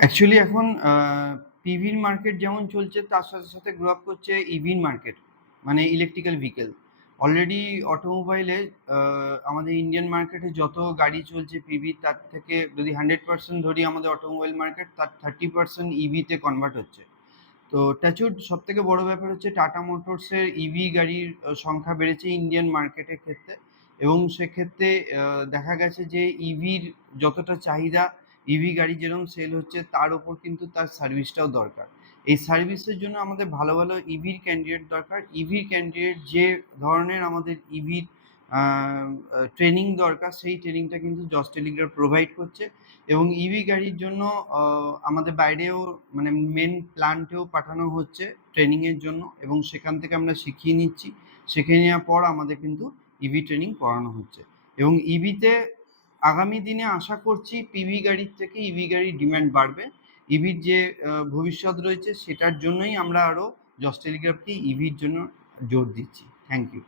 Actually এখন পিভির market যেমন চলছে তার সাথে সাথে গ্রো আপ করছে ইভির মার্কেট, মানে ইলেকট্রিক্যাল ভেহিকেল। অলরেডি অটোমোবাইলে আমাদের ইন্ডিয়ান মার্কেটে যত গাড়ি চলছে পিভি, তার থেকে যদি 100% ধরি আমাদের অটোমোবাইল মার্কেট, তার 30% ইভিতে কনভার্ট হচ্ছে। তো টাচউড সব থেকে বড় ব্যাপার হচ্ছে টাটা মোটরসের ইভি গাড়ির সংখ্যা বেড়েছে ইন্ডিয়ান মার্কেটের ক্ষেত্রে, এবং সেক্ষেত্রে দেখা গেছে যে ইভির যতটা চাহিদা, ইভি গাড়ি যেরকম সেল হচ্ছে, তার ওপর কিন্তু তার সার্ভিসটাও দরকার। এই সার্ভিসের জন্য আমাদের ভালো ভালো ইভির ক্যান্ডিডেট দরকার। ইভির ক্যান্ডিডেট যে ধরনের আমাদের ইভির ট্রেনিং দরকার, সেই ট্রেনিংটা কিন্তু জস টেলিগ্রাফ প্রোভাইড করছে। এবং ইভি গাড়ির জন্য আমাদের বাইরেও, মানে মেন প্ল্যান্টেও পাঠানো হচ্ছে ট্রেনিংয়ের জন্য, এবং সেখান থেকে আমরা শিখিয়ে নিচ্ছি। শিখিয়ে নেওয়ার পর আমাদের কিন্তু ইভি ট্রেনিং করানো হচ্ছে। এবং ইভিতে আগামী দিনে আশা করছি পিভি গাড়ির থেকে ইভি গাড়ির ডিমান্ড বাড়বে। ইভির যে ভবিষ্যৎ রয়েছে, সেটার জন্যই আমরা আরও জস টেলিগ্রাফকে ইভির জন্য জোর দিচ্ছি। Thank you.